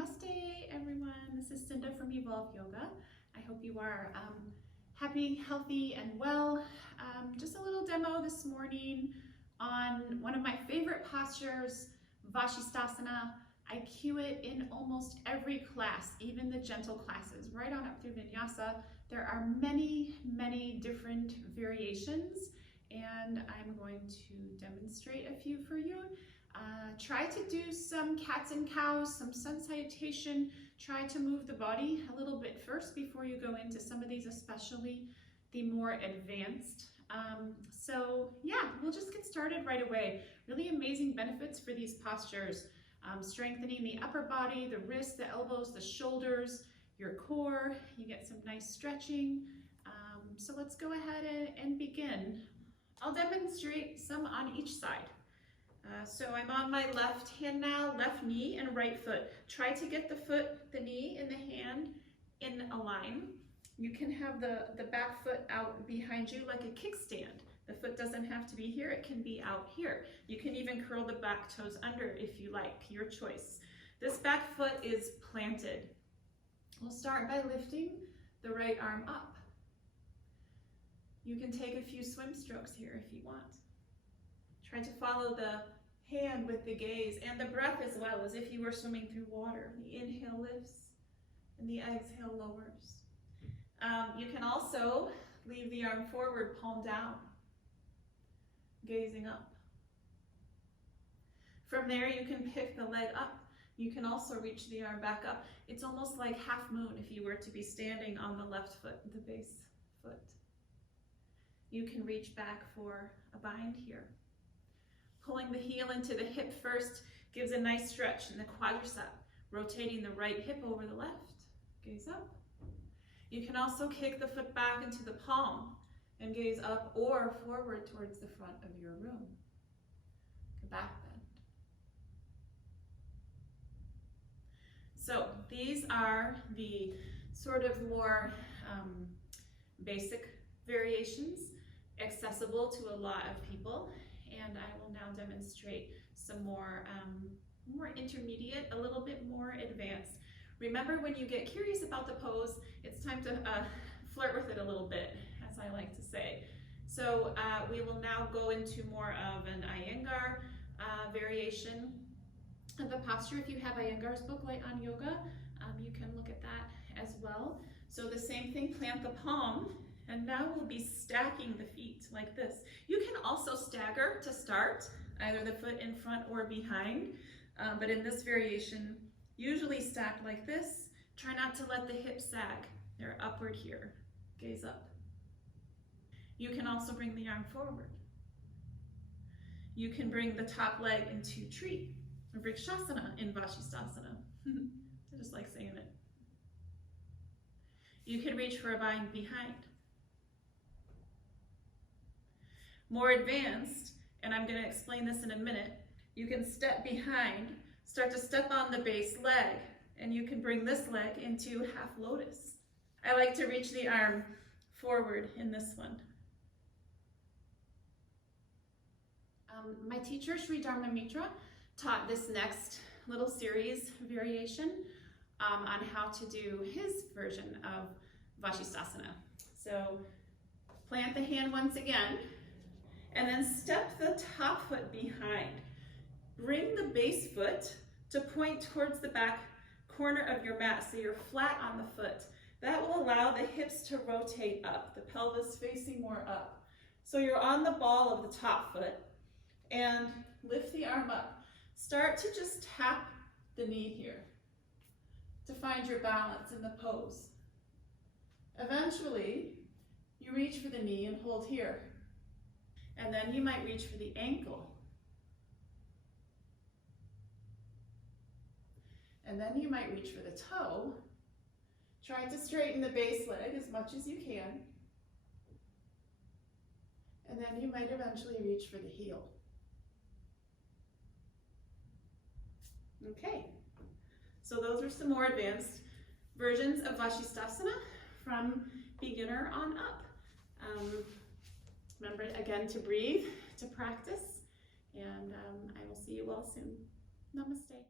Namaste, everyone. This is Cinda from Evolve Yoga. I hope you are happy, healthy, and well. Just a little demo this morning on one of my favorite postures, Vasisthasana. I cue it in almost every class, even the gentle classes, right on up through Vinyasa. There are many, many different variations, and I'm going to demonstrate a few for you. Try to do some cats and cows, some sun salutation. Try to move the body a little bit first before you go into some of these, especially the more advanced. So yeah, we'll just get started right away. Really amazing benefits for these postures. Strengthening the upper body, the wrists, the elbows, the shoulders, your core. You get some nice stretching. So let's go ahead and begin. I'll demonstrate some on each side. So I'm on my left hand now, left knee and right foot. Try to get the knee and the hand in a line. You can have the back foot out behind you like a kickstand. The foot doesn't have to be here, it can be out here. You can even curl the back toes under if you like, your choice. This back foot is planted. We'll start by lifting the right arm up. You can take a few swim strokes here if you want. Try to follow the hand with the gaze and the breath as well, as if you were swimming through water. The inhale lifts and the exhale lowers. You can also leave the arm forward, palm down, gazing up. From there, you can pick the leg up. You can also reach the arm back up. It's almost like half moon if you were to be standing on the left foot, the base foot. You can reach back for a bind here. Pulling the heel into the hip first gives a nice stretch in the quadricep, rotating the right hip over the left. Gaze up. You can also kick the foot back into the palm and gaze up or forward towards the front of your room. Back bend. So these are the sort of more basic variations, accessible to a lot of people. And I will now demonstrate some more intermediate, a little bit more advanced. Remember, when you get curious about the pose, it's time to flirt with it a little bit, as I like to say. So we will now go into more of an Iyengar variation of the posture. If you have Iyengar's book, Light on Yoga, you can look at that as well. So the same thing, plant the palm. And now we'll be stacking the feet like this. You can also stagger to start, either the foot in front or behind. But in this variation, usually stacked like this. Try not to let the hips sag. They're upward here. Gaze up. You can also bring the arm forward. You can bring the top leg into tree, or Vrikshasana in Vasisthasana. I just like saying it. You can reach for a bind behind. More advanced, and I'm going to explain this in a minute, you can step behind, start to step on the base leg, and you can bring this leg into half lotus. I like to reach the arm forward in this one. My teacher, Sri Dharma Mitra, taught this next little series variation on how to do his version of Vasisthasana. So plant the hand once again, and then step the top foot behind. Bring the base foot to point towards the back corner of your mat so you're flat on the foot. That will allow the hips to rotate up, the pelvis facing more up. So you're on the ball of the top foot and lift the arm up. Start to just tap the knee here to find your balance in the pose. Eventually, you reach for the knee and hold here. And then you might reach for the ankle. And then you might reach for the toe. Try to straighten the base leg as much as you can. And then you might eventually reach for the heel. Okay, so those are some more advanced versions of Vasisthasana from beginner on up. Remember, again, to breathe, to practice, and I will see you all soon. Namaste.